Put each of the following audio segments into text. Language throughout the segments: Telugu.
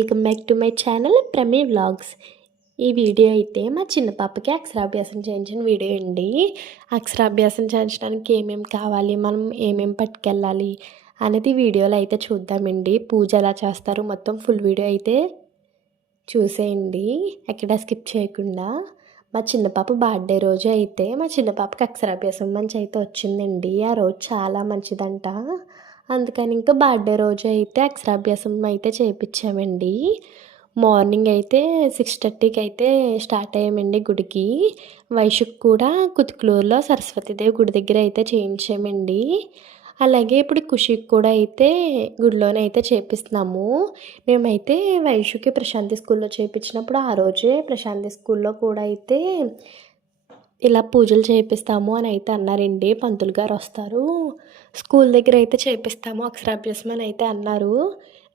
Welcome back to my channel Prami vlogs. ఈ వీడియో అయితే మా చిన్న పాపకి అక్షరాభ్యాసం చేయించిన వీడియో అండి. అక్షరాభ్యాసం చేయించడానికి ఏమేమి కావాలి, మనం ఏమేమి పట్టుకెళ్ళాలి అనేది వీడియోలో అయితే చూద్దామండి. పూజ ఎలా చేస్తారు మొత్తం ఫుల్ వీడియో అయితే చూసేయండి, ఎక్కడ స్కిప్ చేయకుండా. మా చిన్న పాప బర్త్డే రోజు అయితే మా చిన్న పాపకి అక్షరాభ్యాసం మంచి అయితే వచ్చిందండి. ఆ రోజు చాలా మంచిదంట, అందుకని ఇంకా బర్త్డే రోజు అయితే అక్షరాభ్యాసం అయితే చేయించామండి. మార్నింగ్ అయితే 6:30కి అయితే స్టార్ట్ అయ్యామండి గుడికి. వైషుకి కూడా కుతుకులూరులో సరస్వతీదేవి గుడి దగ్గర అయితే చేయించామండి. అలాగే ఇప్పుడు ఖుషికి కూడా అయితే గుడిలోనే అయితే చేపిస్తున్నాము. మేమైతే వైషుకి ప్రశాంతి స్కూల్లో చేయించినప్పుడు ఆ రోజే ప్రశాంతి స్కూల్లో కూడా అయితే ఇలా పూజలు చేపిస్తాము అని అయితే అన్నారండి. పంతులు గారు వస్తారు, స్కూల్ దగ్గర అయితే చేపిస్తాము అక్షరాభ్యాసం అని అయితే అన్నారు.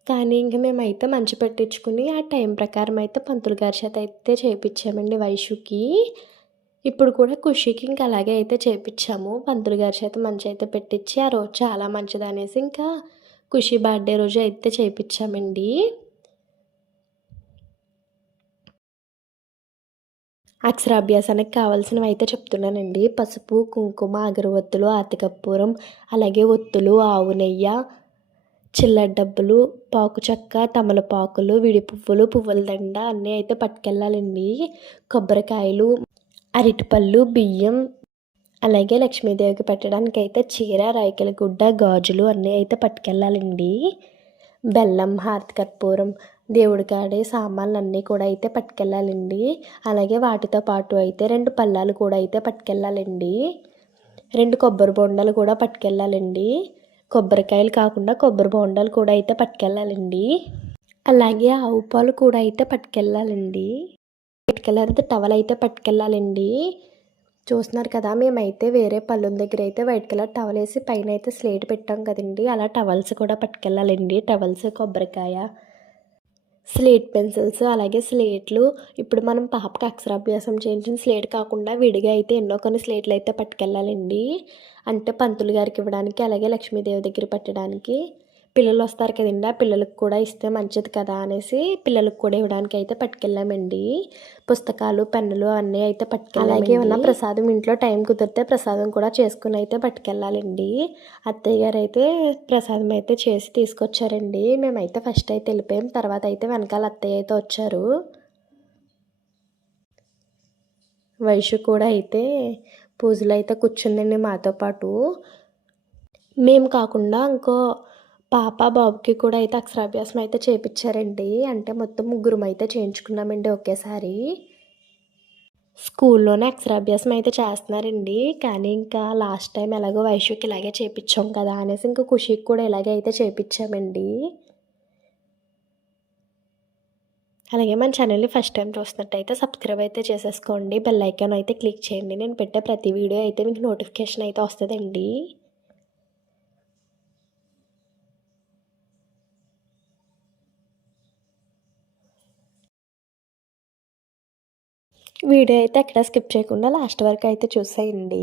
కానీ ఇంక మేమైతే మంచి పెట్టించుకుని ఆ టైం ప్రకారం అయితే పంతులు గారి చేత అయితే చేయించామండి వైషుకి. ఇప్పుడు కూడా ఖుషికి ఇంకా అలాగే అయితే చేయించాము. పంతులు గారి చేత మంచి అయితే పెట్టించి ఆ రోజు చాలా మంచిది అనేసి ఇంకా ఖుషి బర్త్డే రోజు అయితే చేయించామండి. అక్షరాభ్యాసానికి కావాల్సినవి అయితే చెప్తున్నానండి. పసుపు, కుంకుమ, అగరవత్తులు, ఆతికర్పూరం, అలాగే ఒత్తులు, ఆవు నెయ్యి, చిల్లర డబ్బులు, పాకు చెక్క, తమలపాకులు, విడి పువ్వులు, పువ్వుల దండ అన్నీ అయితే పట్టుకెళ్ళాలండి. కొబ్బరికాయలు, అరటిపళ్ళు, బియ్యం, అలాగే లక్ష్మీదేవికి పెట్టడానికి అయితే చీర, రైకల గుడ్డ, గాజులు అన్నీ అయితే పట్టుకెళ్ళాలండి. బెల్లం, హారతి కర్పూరం, దేవుడి కాడే సామాన్లు అన్నీ కూడా అయితే పట్టుకెళ్ళాలండి. అలాగే వాటితో పాటు అయితే 2 పళ్ళాలు కూడా అయితే పట్టుకెళ్ళాలండి. 2 కొబ్బరి బొండాలు కూడా పట్టుకెళ్ళాలండి. కొబ్బరికాయలు కాకుండా కొబ్బరి బొండాలు కూడా అయితే పట్టుకెళ్ళాలండి. అలాగే ఆవు పాలు కూడా అయితే పట్టుకెళ్ళాలండి. వైట్ కలర్ టవల్ అయితే పట్టుకెళ్ళాలండి. చూస్తున్నారు కదా, మేమైతే వేరే పళ్ళుల దగ్గర అయితే వైట్ కలర్ టవల్ వేసి పైన అయితే స్లేట్ పెట్టాం కదండి, అలా టవల్స్ కూడా పట్టుకెళ్ళాలండి. టవల్స్, కొబ్బరికాయ, స్లేట్ పెన్సిల్స్, అలాగే స్లేట్లు. ఇప్పుడు మనం పాపకి అక్షరాభ్యాసం చేయించిన స్లేట్ కాకుండా విడిగా అయితే ఎన్నో కొన్ని స్లేట్లు అయితే పట్టుకెళ్ళాలండి. అంటే పంతులు గారికి ఇవ్వడానికి, అలాగే లక్ష్మీదేవి దగ్గర పెట్టడానికి. పిల్లలు వస్తారు కదండి, ఆ పిల్లలకు కూడా ఇస్తే మంచిది కదా అనేసి పిల్లలకు కూడా ఇవ్వడానికి అయితే పట్టుకెళ్ళామండి. పుస్తకాలు, పెన్నులు అన్నీ అయితే పట్టుకెళ్ళాలి. అలాగే ఉన్న ప్రసాదం ఇంట్లో టైం కుదిరితే ప్రసాదం కూడా చేసుకుని అయితే పట్టుకెళ్ళాలండి. అత్తయ్య గారు అయితే ప్రసాదం అయితే చేసి తీసుకొచ్చారండి. మేమైతే ఫస్ట్ అయితే వెళ్ళిపోయాం, తర్వాత అయితే వెనకాల అత్తయ్య అయితే వచ్చారు. వైషు కూడా అయితే పూజలు అయితే కూర్చుందండి మాతో పాటు. మేము కాకుండా ఇంకో పాప, బాబుకి కూడా అయితే అక్షరాభ్యాసం అయితే చేయించారండి. అంటే మొత్తం 3 అయితే చేయించుకున్నామండి ఒకేసారి. స్కూల్లోనే అక్షరాభ్యాసం అయితే చేస్తున్నారండి. కానీ ఇంకా లాస్ట్ టైం ఎలాగో వైషుకి ఇలాగే చేయించాం కదా అనేసి ఇంకా ఖుషికి కూడా ఇలాగే అయితే చేయించామండి. అలాగే మన ఛానల్ని ఫస్ట్ టైం చూస్తున్నట్టయితే సబ్స్క్రైబ్ అయితే చేసేసుకోండి, బెల్ ఐకాన్ అయితే క్లిక్ చేయండి. నేను పెట్టే ప్రతి వీడియో అయితే మీకు నోటిఫికేషన్ అయితే వస్తుందండి. వీడియో అయితే ఎక్కడ స్కిప్ చేయకుండా లాస్ట్ వరకు అయితే చూసేయండి.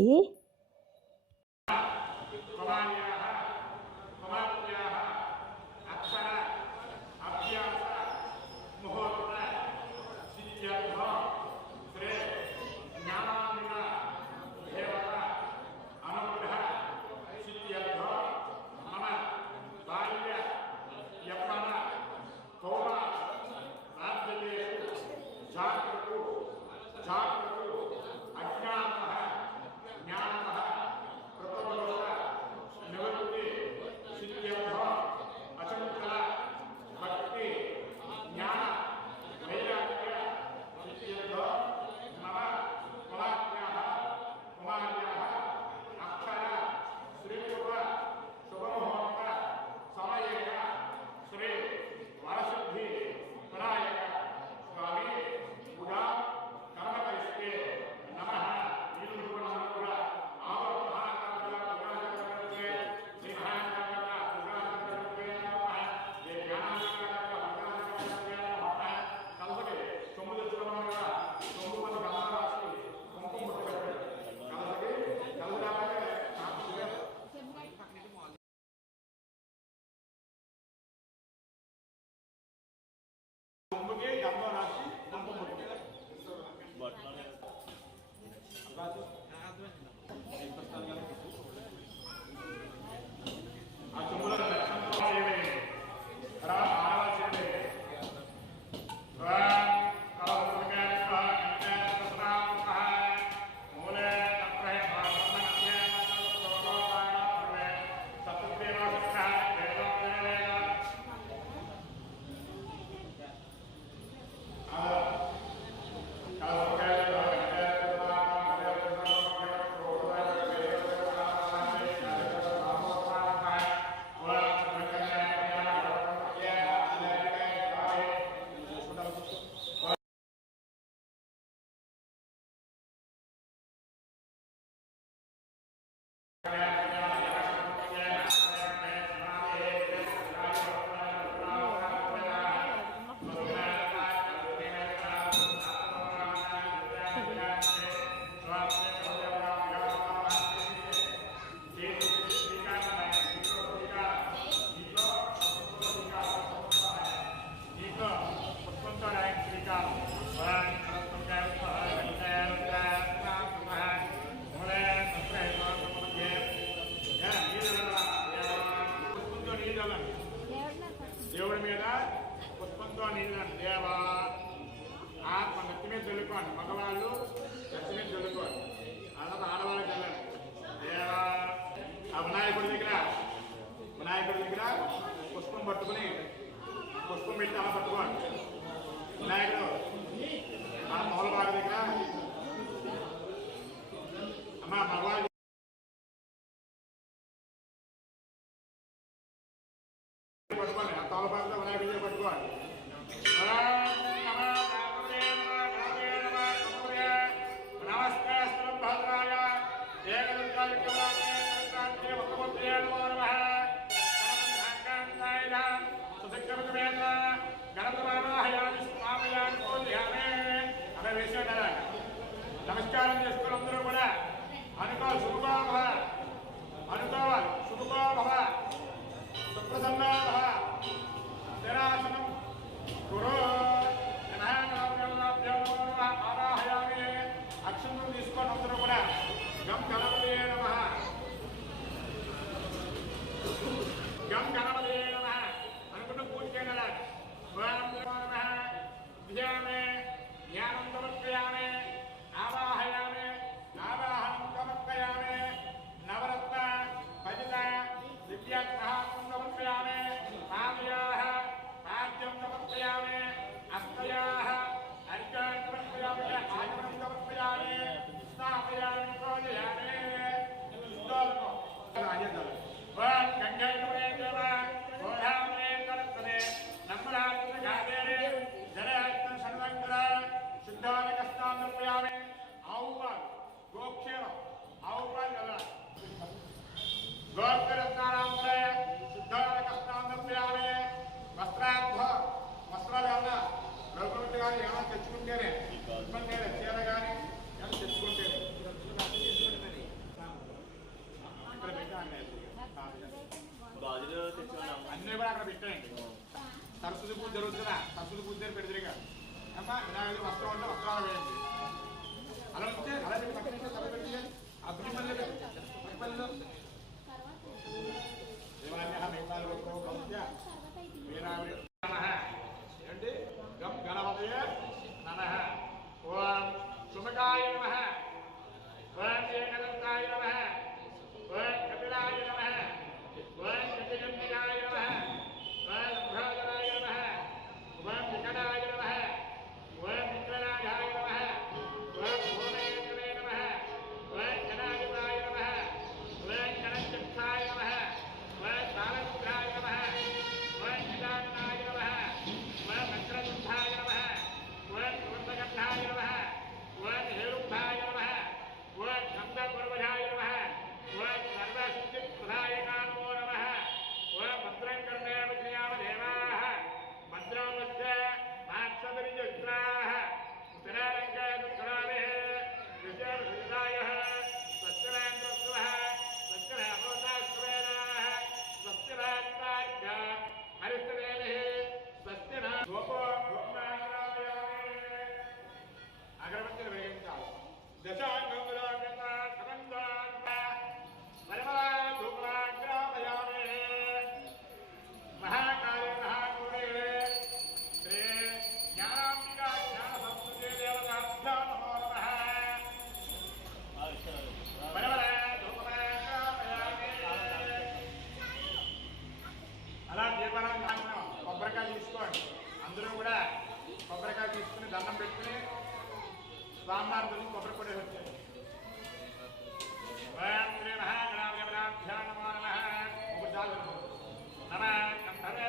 ఉంటేనే ఇబ్బంది చీర కానీ ఎంత తెచ్చుకుంటేనే ఇక్కడ పెట్టండి అన్నీ కూడా అక్కడ పెట్టండి. సరస్వతి పూజ జరుగుతుందా? సరస్వతి పూజ దగ్గర పెడితే అమ్మా వినాయకుడు వస్త్రం ఉంటే వస్త్రాలు వేయండి. అలా ఉంటే అలా పెట్టి పక్కన తల పెట్టి అగ్ని పల్లె పల్లెలో ఏంటి గం గణపతయ నమః. ఓం సుమకాయ నమః. ఓం ఏకదంతాయ నమః. ఓం కపిలాయ నమః. ఓం కపిగంధికాయ నమః. ఓం భ్రాజనాయ నమః. ఓం వికటాయ నమః. ఓం విక్రనాథాయ నమః. ఓం భువనేశ్వరే నమః. ఓం గణాధిపాయ నమః. ఓం గణచక్షాయ నమః. ఓం బాలరుద్రాయ నమః. ఓం గజాననాయ నమః. ఓం వక్రతుండాయ నమః. ఓం పూర్ణగంధాయ నమః. ఓం హేరుంధాయ నమః. ఓం నందపర్వజాయ నమః. ఓం సర్వసిద్ధిప్రదాయకాయ నమః. ఓం భద్రం కర్ణేమ క్రియామ దేవాః. భద్రం వస్య మాత్సదరిజుత్రాః. స్థిరాలంకాయ విజయవిజయాయ స్వస్తిరాంధ్రస్వః స్వస్తిరామోదాస్వేదాః స్వస్తిరాంతార్ఘ హరిస్తవేలః స్వస్తిన గోపో గోపనారాయణే. అగరబత్తులు వెలిగించాలి. దశాంగములాగ్రత సమందాత్మ పరిమళ ధూపలాగ్రాపయామే. మహాకాళి మహాగౌరీ శ్రీ జ్ఞానాంబికా జ్ఞాన సంస్కృతి దేవతాభ్యో నమో నమః. పరిమళ ధూపలాగ్రాపయామే. అలా దీపాలంకరణ కొబ్బరికాయ తీసుకోండి. అందరూ కూడా కొబ్బరికాయ తీసుకుని దండం పెట్టుకుని స్వామివారి కొబ్బరి పొడి వచ్చాయి. ఓం శ్రీ మహాగణాధిపతాభ్యో నమో నమః. ఒకసారి నమః కంఠమే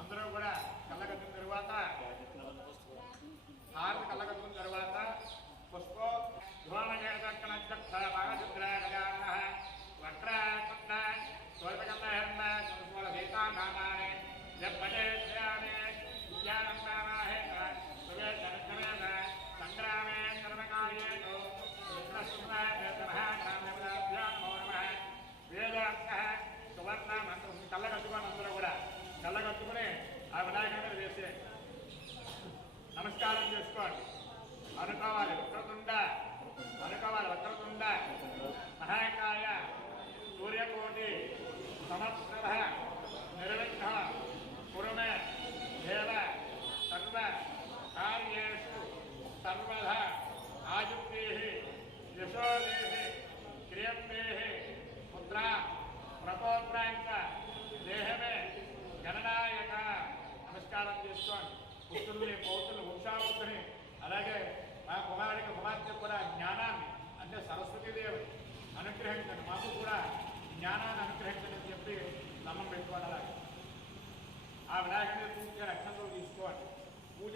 అందరూ కూడా కళ్ళగట్టిన తరువాత హారతి కళ్ళగట్టిన తరువాత పుష్పో వక్రకుండ స్వర్గంధ సీతానామాని జపటే విద్యానందామాహేత సంగ్రామే కర్మకార్యేషు వేదాంత సువర్ణ మంత్రం కళ్ళగట్టుకొని అందరూ కూడా కళ్ళగట్టుకుని ఆ వినాయకుడి వేసే నమస్కారం చేసుకోండి. అనుకోవాలి వక్రతుండ వక్రతుండ మహాకాయ సూర్యకోటి సమప్రభ నిర్విఘ్న కురుమే దేవ సర్వ కార్యేషు సర్వదా ఆయుక్తేః యశోదేః క్రియందేః పుత్ర ప్రపోత్రాంత దేహమే గణనాయక. నమస్కారం చేసుకోండి. పుత్రుల్ని పౌత్రులు వంశావృతిని అలాగే మా కుమార్తె కూడా జ్ఞానాన్ని అంటే సరస్వతీదేవి అనుగ్రహించండి, మాకు కూడా జ్ఞానాన్ని అనుగ్రహించండి అని చెప్పి దండం పెట్టుకోవాలి. అలాగే ఆ వినాయకుడి పూజ రక్షణలు తీసుకోండి. పూజ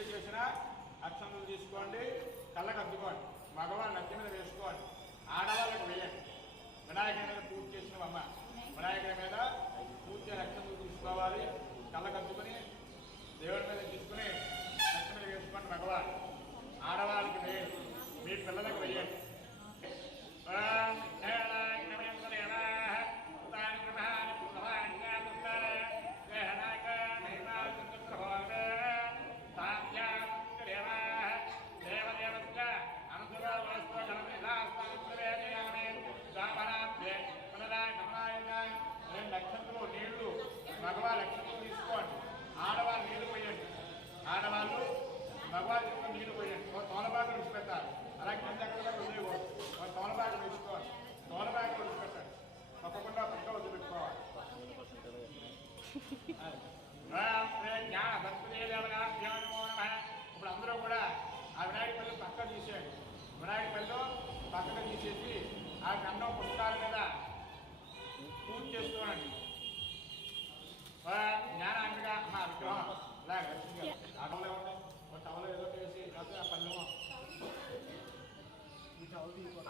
కళ్ళకు అద్దుకోండి. మగవాళ్ళు నచ్చి మీద వేసుకోండి. ఆడవాళ్ళకి వేయండి. వినాయకుడి మీద పూజ చేసినవమ్మ, వినాయకుడి మీద పూజ లక్ష్మి తీసుకోవాలి. కళ్ళకు అద్దుకొని దేవుడి మీద తీసుకుని లక్ష్మి మీద వేసుకోండి. మగవాళ్ళు. ఆడవాళ్ళకి వేయండి. మీ పిల్లలకు వేయండి. లక్షలు నీళ్లు మగవాళ్ళ లక్షలు తీసుకోండి. ఆడవాళ్ళు నీళ్లు పోయండి. ఆడవాళ్ళు మగవాళ్ళ నీళ్లు పోయండి. ఒక తోలబాగా విడిచిపెట్టాలి. అలాగే కింద దగ్గర వదిలేయకూడదు. ఒక తోలబాగా వేసుకోవాలి. తోలబాగా విడిచిపెట్టాలి. తప్పకుండా పక్క వదిలిపెట్టుకోవాలి. ఇప్పుడు అందరూ కూడా ఆ వినాయక పల్లి పక్క తీసేయండి. వినాయక పల్లి పక్కన తీసేసి ఆ గంధం పుస్తకాల మీద పూజ చేసుకోనండి. జ్ఞానాంగా అమ్మ విగ్రహం ఇలాగే ఆ టవలో ఉంటాయి. ఒక టవలో ఏదో వేసి ఆ పల్లెమో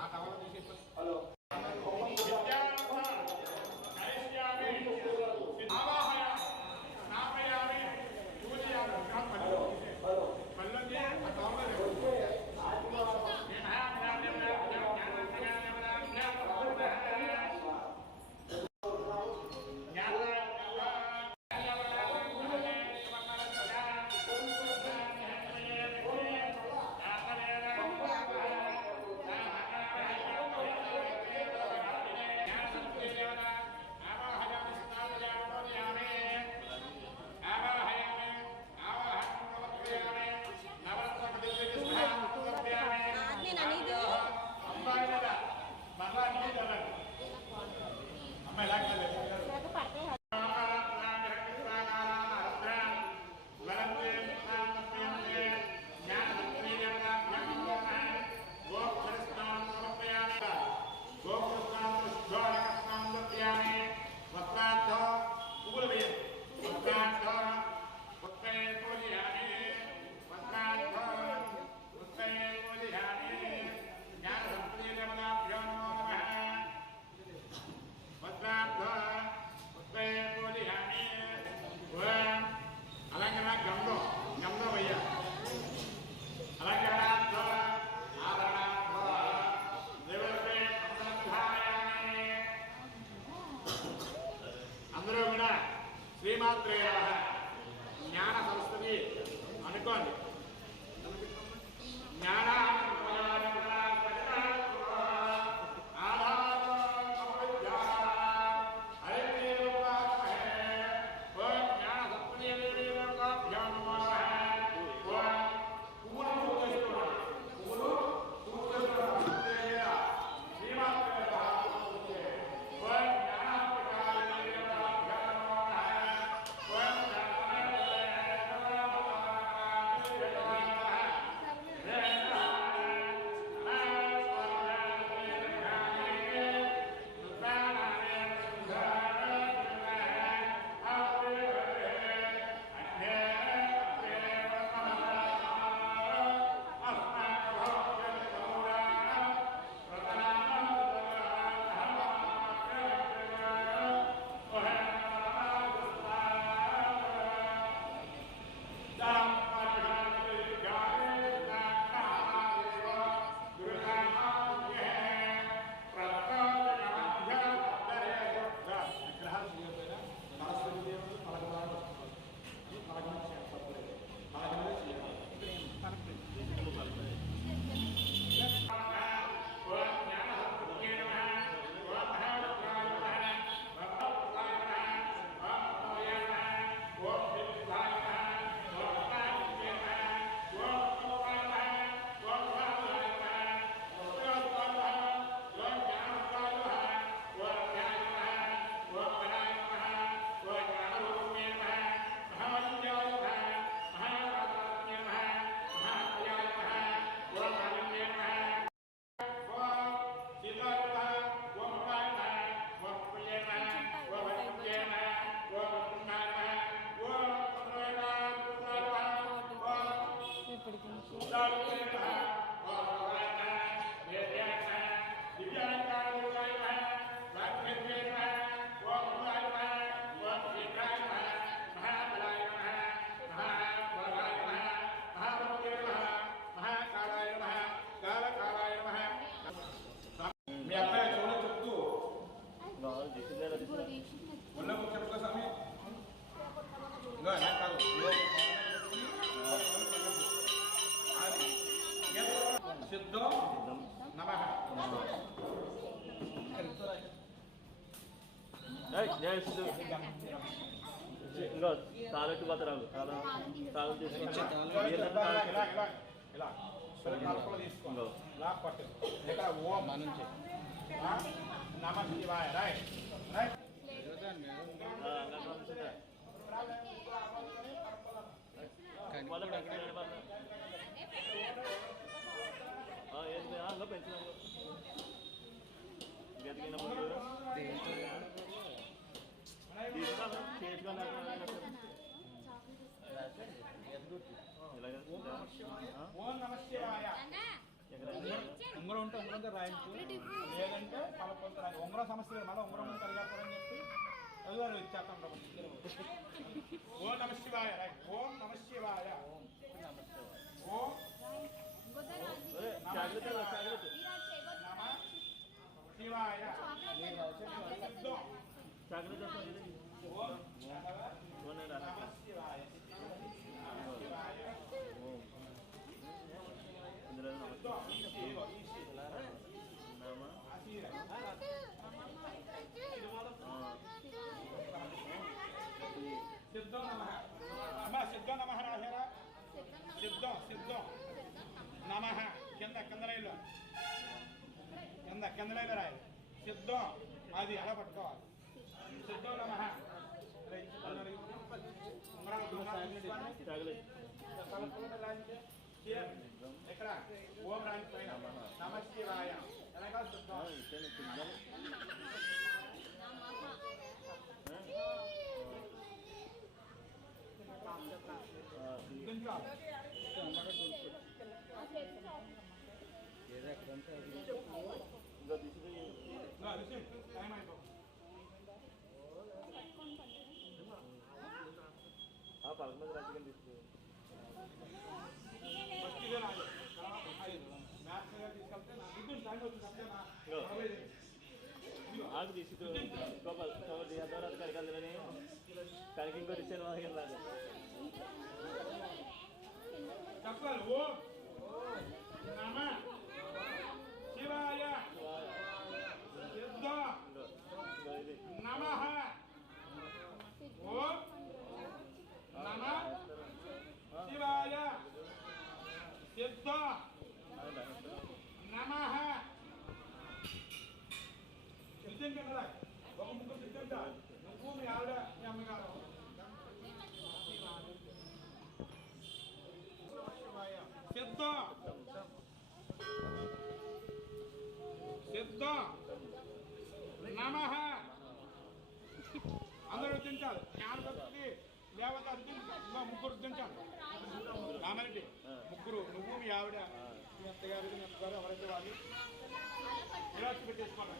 ఆ టవలో తీసేసి అందరూ కూడా శ్రీమాత్రే జ్ఞాన సరస్వతి అనుకోండి. జ్ఞాన సిద్ధో నమః. ఇంకో తాలెట్టు పోతారు తాళం ఇలా కలుపులు తీసుకోండి. ఇలా పట్టు. ఇక్కడ ఓం నుంచి నమ శివాయ. Right right. పెంచుదాం ఓం నమ శివాయ. ఉంగరం ఉంటే ఉంగరంతో రాయించు, లేదంటే పలకొంత రాయి. ఉంగరం సమస్య లేదు, మళ్ళీ ఉంగరం కలిగాలని చెప్పి చదువు ఇచ్చేస్తాం. ఓం నమ శివాయ. రైట్. ఓం నమ శివాయ. ఓం నమ శివాయ. సిద్ధం. ఓం నమ శివాయ. సిద్ధం నమ. అమ్మ సిద్ధం నమ రాశారా? సిద్ధం సిద్ధం నమ. కింద రైలు కింద రైలు రాయాలి. సిద్ధం అది అలా పట్టుకోవాలి. సిద్ధం నమ. ఎక్కడ ఓం రాయి పైన నమ శివాయ. వెనకాల సిద్ధం. పలక మీద రాజకీయం తీసుకో. ఆకు తీసుకు కలగాలని కనుక ఇంకోటి ఇచ్చాను వాళ్ళకి వెళ్ళాలి. చెప్పాలి. ఓ నమ శివాయ. నమః. ఓం నమ శివాయ. సిద్ధ నమః. సిద్ధం కదా ఒక ముగ్గురు సిద్ధంట. నువ్వు మీ ఆవిడ మీ అమ్మగారు. సిద్ధ సిద్ధ నమః. అందరూ దించాలి. జ్ఞానభక్తి దేవత ముగ్గురు దించాలి. రామరెడ్డి ముగ్గురు, నువ్వు మీ ఆవిడ మీ అత్తగారు మీ అత్తగారు ఎవరైతే వాళ్ళు ఇలా పెట్టేసుకోండి.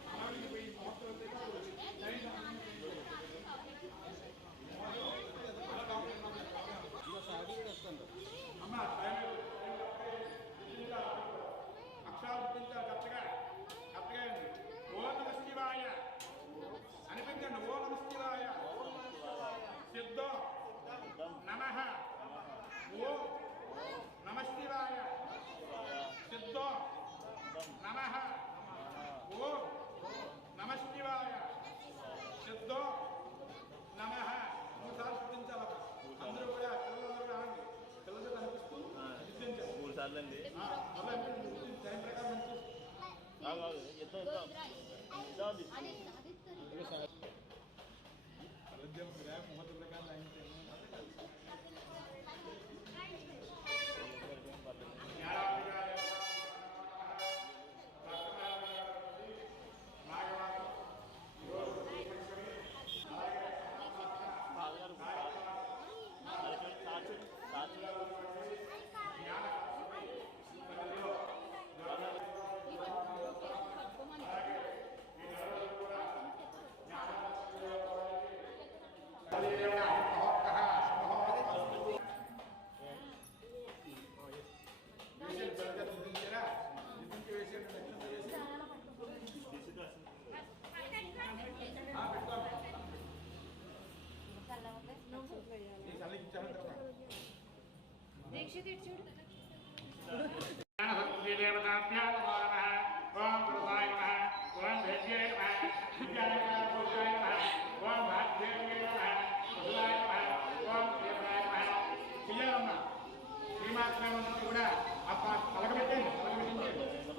అమ్మ అక్షరాలు గుర్తించాలి కరెక్ట్గా అండి. ఓ నమ శివాయ అనిపించండి. ఓ నమ శివాయ. సిద్ధం నమః. ఓ నమ శివాయ. సిద్ధం నమః. ఓ నమ శివాయ. సిద్ధం నమః. 3 సార్లు గుర్తించాలి. అందరూ కూడా పిల్లలందరూ రాండి. పిల్లలు కనిపిస్తూ గుర్తించాలి. 3 సార్లు అండి. టైం ప్రకారం ముహూర్త ప్రకారం దీక్షిత్ ఇటు చూడు. सरस्वती देवताभ्यां नमो नमः ओम गुरुवाय नमः ओम वेद्ये नमः विद्याय नमः पूजाय नमः ओम भाग्येय नमः वसुदाय नमः ओम देवाय नमः सियारम्మ శ్రీమాత్రేమంతా కూడా అప్ప పలకబెట్టండి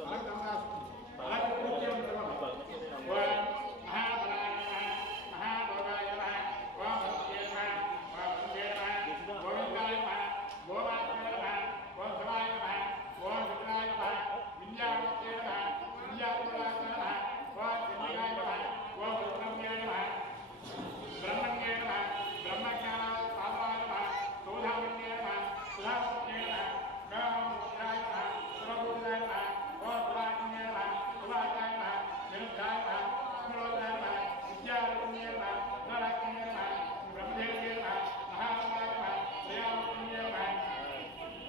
పలక రాసుకోండి అలాగే పూజ చేయండి ఓం మహాబలాయ నమః మహాభోగాయ నమః ఓం భక్త్యే నమః ఓం భక్త్యే నమః గోవిందాయ నమః గోమాత్రే నమః ఓం శివాయ నమః ఓం శుక్రాయ నమః విద్యావత్యే నమః విద్యావత్యాయ నమః ఓం చంద్రాయ నమః ఓం రుద్రమ్యాయ నమః బ్రహ్మణ్యే నమః బ్రహ్మజ్ఞానాయ పాదాయ నమః సోధావన్యే నమః సుధావన్యే నమః ఓం రుద్రాయ నమః సురభూషాయ నమః ఓం సురాజ్ఞే నమః సుభాషాయ నమః నిరుద్ధాయ నమః స్మరోధాయ నమః విద్యావన్యే నమః సురాజ్ఞే నమః బ్రహ్మదేవ్యే నమః మహాబలాయ నమః శ్రేయావన్యే నమః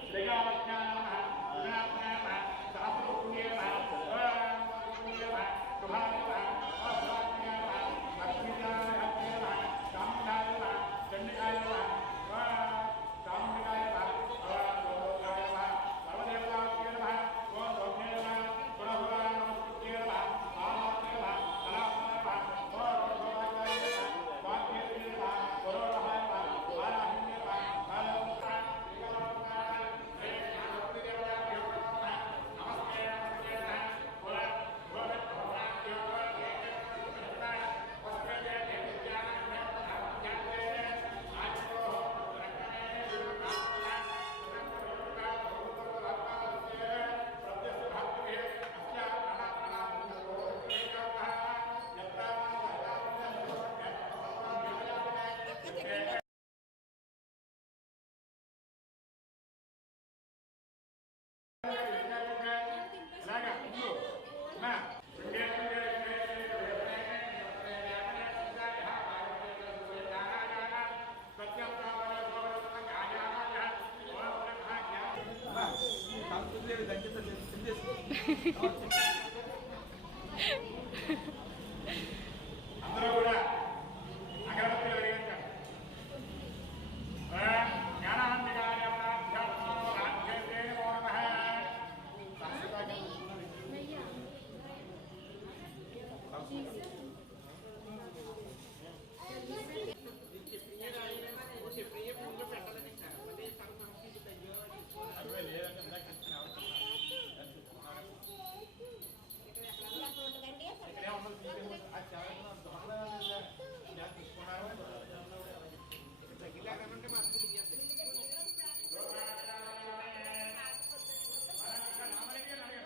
శ్రేయావజ్ఞాయ నమః సుజనాత్మాయ నమః సహస్రపుణ్యే నమః ఓం పుణ్యే నమః శుభాయ నమః ఓం సురాజ్ఞే నమః లక్ష్మీనారాయణ హస్తే నమః కామినాయ నమః చండికాయ నమః ఓం కామినాయ నమః ఓం గోలోకాయ నమః సర్వదేవతాభ్యో నమః ఓం సౌమ్యే నమః పురహురాయ నమః నమః ఆమాత్రే నమః కళాత్రే నమః ఓం గోలోకాయ నమః స్వాత్మే నమః పురోరహాయ నమః వారాహిణ్యే నమః కాళోకాయ నమస్తే నమస్తే నమః పుర గోవింద భగవాన్యో అందరూ కూడా అగరబత్తులు వెలిగించండి. జ్ఞానాంబికాయ నమః రాజ్యేతే నమో నమః. ఇక్కడే ఉన్నది ఆ చాలా తీసుకున్నారు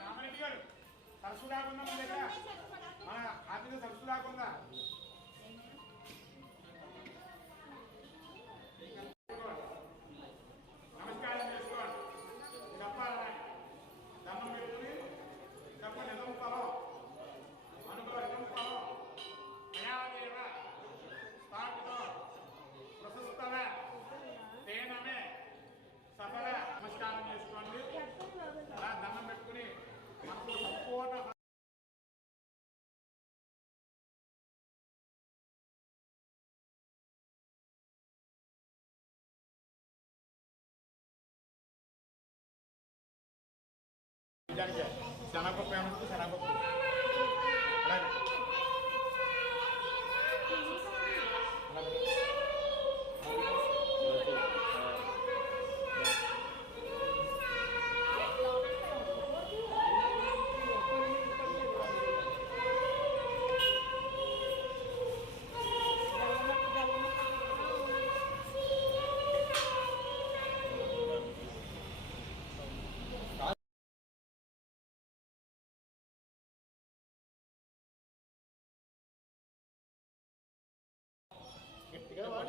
రామరెడ్డి గారు సరస్సు రాకుండా మన దగ్గర మన ఆర్థిక సరస్సు రాకుండా నమస్కారం చేసుకోండి చెప్పాలని దండం పెట్టుకుని తప్ప నిజం ఫలం అనుకో నిజం ఫలం మయాదేవ స్థాపితో ప్రశస్తవ తేనమే సఫల నమస్కారం చేసుకోండి అలా దండం పెట్టుకుని మనకు సంపూర్ణ శనగపప్పు ఏమంటే శనగపప్పు అలాగే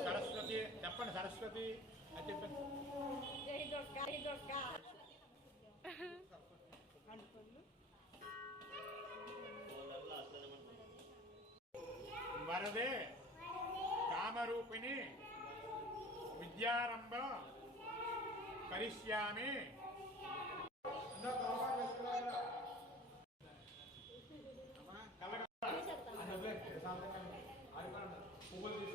సరస్వతి చెప్పండి సరస్వతి అని చెప్పండి వరదే కామరూపిణి విద్యారంభ కరిష్యామి. పువ్వులు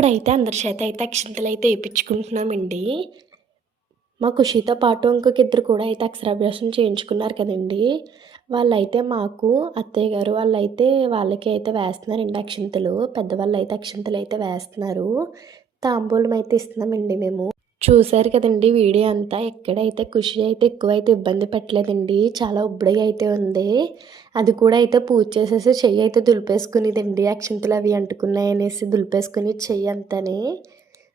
ఇప్పుడైతే అందరి చేత అయితే అక్షింతలు అయితే వేయించుకుంటున్నామండి. మా ఖుషితో పాటు ఇంకొక ఇద్దరు కూడా అయితే అక్షరాభ్యాసం చేయించుకున్నారు కదండి. వాళ్ళైతే మాకు అత్తయ్య గారు వాళ్ళైతే వాళ్ళకి అయితే వేస్తున్నారండి అక్షింతలు. పెద్దవాళ్ళు అయితే అక్షింతలు అయితే వేస్తున్నారు. తాంబూలం అయితే ఇస్తున్నామండి మేము. చూశారు కదండి వీడియో అంతా. ఎక్కడైతే ఖుషి అయితే ఎక్కువైతే ఇబ్బంది పెట్టలేదండి. చాలా ఉబ్బడిగా అయితే ఉంది. అది కూడా అయితే పూజ చేసేసి చెయ్యి అయితే దులిపేసుకునేదండి. అక్షింతలు అవి అంటుకున్నాయి అనేసి దులిపేసుకుని చెయ్యి అంతాని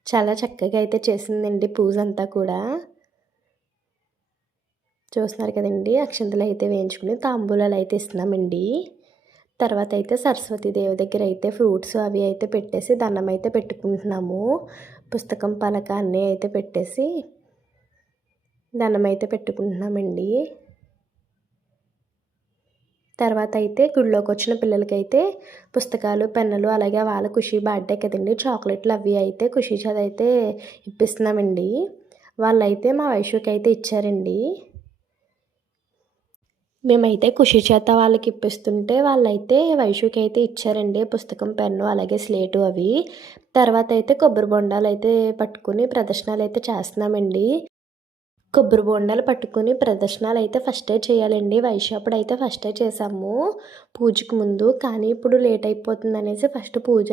చాలా చక్కగా అయితే చేసిందండి పూజ అంతా కూడా. చూస్తున్నారు కదండి అక్షింతలు అయితే వేయించుకుని తాంబూలాలు అయితే ఇస్తున్నామండి. తర్వాత అయితే సరస్వతీదేవి దగ్గర అయితే ఫ్రూట్స్ అవి అయితే పెట్టేసి దండం అయితే పెట్టుకుంటున్నాము. పుస్తకం పలక అన్నీ అయితే పెట్టేసి దండం అయితే పెట్టుకుంటున్నామండి. తర్వాత అయితే గుడిలోకి వచ్చిన పిల్లలకైతే పుస్తకాలు పెన్నులు అలాగే వాళ్ళ ఖుషి బర్త్డే కదండి చాక్లెట్లు అవి అయితే ఖుషి చేత అయితే ఇప్పిస్తున్నామండి. వాళ్ళైతే మా వైషుకి అయితే ఇచ్చారండి. మేమైతే ఖుషి చేత వాళ్ళకి ఇప్పిస్తుంటే వాళ్ళైతే వైషుకి అయితే ఇచ్చారండి పుస్తకం పెన్ను అలాగే స్లేటు అవి. తర్వాత అయితే కొబ్బరి బొండాలు అయితే పట్టుకుని ప్రదర్శనలు అయితే చేస్తున్నామండి. కొబ్బరి బొండాలు పట్టుకుని ప్రదర్శనలు అయితే ఫస్టే చేయాలండి. వైషు అప్పుడు అయితే ఫస్టే చేసాము పూజకు ముందు. కానీ ఇప్పుడు లేట్ అయిపోతుంది అనేసి ఫస్ట్ పూజ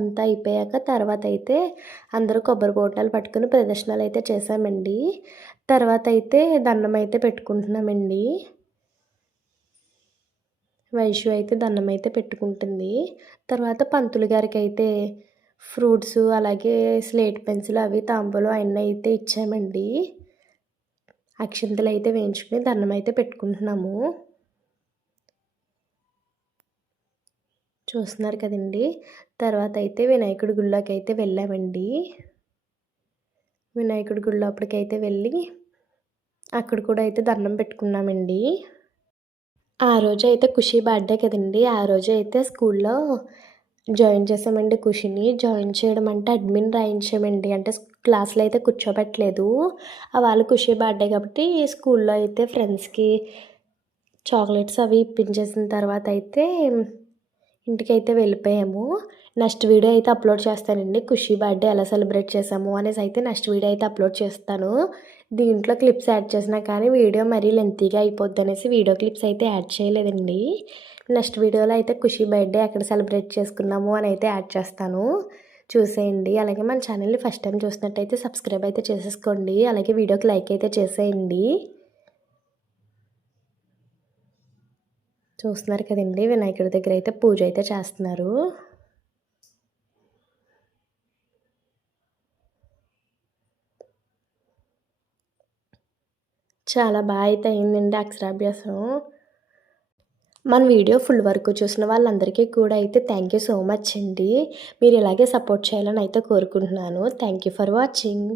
అంతా అయిపోయాక తర్వాత అయితే అందరూ కొబ్బరి బొండాలు పట్టుకుని ప్రదర్శనలు అయితే చేసామండి. తర్వాత అయితే దండం అయితే పెట్టుకుంటున్నామండి. వైషు అయితే దండం అయితే పెట్టుకుంటుంది. తర్వాత పంతులు గారికి అయితే ఫ్రూట్స్ అలాగే స్లేట్ పెన్సిల్ అవి తాంబూలం అన్నీ అయితే ఇచ్చామండి. అక్షింతలు అయితే వేయించుకుని దండం అయితే పెట్టుకుంటున్నాము. చూస్తున్నారు కదండి. తర్వాత అయితే వినాయకుడి గుడిలోకి అయితే వెళ్ళామండి. వినాయకుడి గుడి లోపలికైతే వెళ్ళి అక్కడ కూడా అయితే దండం పెట్టుకున్నామండి. ఆ రోజు అయితే ఖుషి బర్త్డే కదండి. ఆ రోజు అయితే స్కూల్లో జాయిన్ చేసామండి ఖుషిని. జాయిన్ చేయడం అంటే అడ్మిన్ రాయించామండి. అంటే క్లాస్లో అయితే కూర్చోబెట్టలేదు. వాళ్ళు ఖుషి బర్త్డే కాబట్టి స్కూల్లో అయితే ఫ్రెండ్స్కి చాక్లెట్స్ అవి ఇప్పించేసిన తర్వాత అయితే ఇంటికైతే వెళ్ళిపోయాము. నెక్స్ట్ వీడియో అయితే అప్లోడ్ చేస్తానండి. ఖుషి బర్త్డే ఎలా సెలబ్రేట్ చేసాము అనేసి అయితే నెక్స్ట్ వీడియో అయితే అప్లోడ్ చేస్తాను. దీంట్లో క్లిప్స్ యాడ్ చేసినా కానీ వీడియో మరీ లెంతీగా అయిపోద్ది అనేసి వీడియో క్లిప్స్ అయితే యాడ్ చేయలేదండి. నెక్స్ట్ వీడియోలో అయితే ఖుషి బర్త్డే ఎక్కడ సెలబ్రేట్ చేసుకున్నాము అని అయితే యాడ్ చేస్తాను. చూసేయండి. అలాగే మన ఛానల్ని ఫస్ట్ టైం చూసినట్టయితే సబ్స్క్రైబ్ అయితే చేసేసుకోండి. అలాగే వీడియోకి లైక్ అయితే చేసేయండి. చూస్తున్నారు కదండి వినాయకుడి దగ్గర అయితే పూజ అయితే చేస్తున్నారు. చాలా బాగా అయితే అయిందండి అక్షరాభ్యాసం. మన వీడియో ఫుల్ వరకు చూసిన వాళ్ళందరికీ కూడా అయితే థ్యాంక్ యూ సో మచ్ అండి. మీరు ఇలాగే సపోర్ట్ చేయాలని అయితే కోరుకుంటున్నాను. Thank you for watching.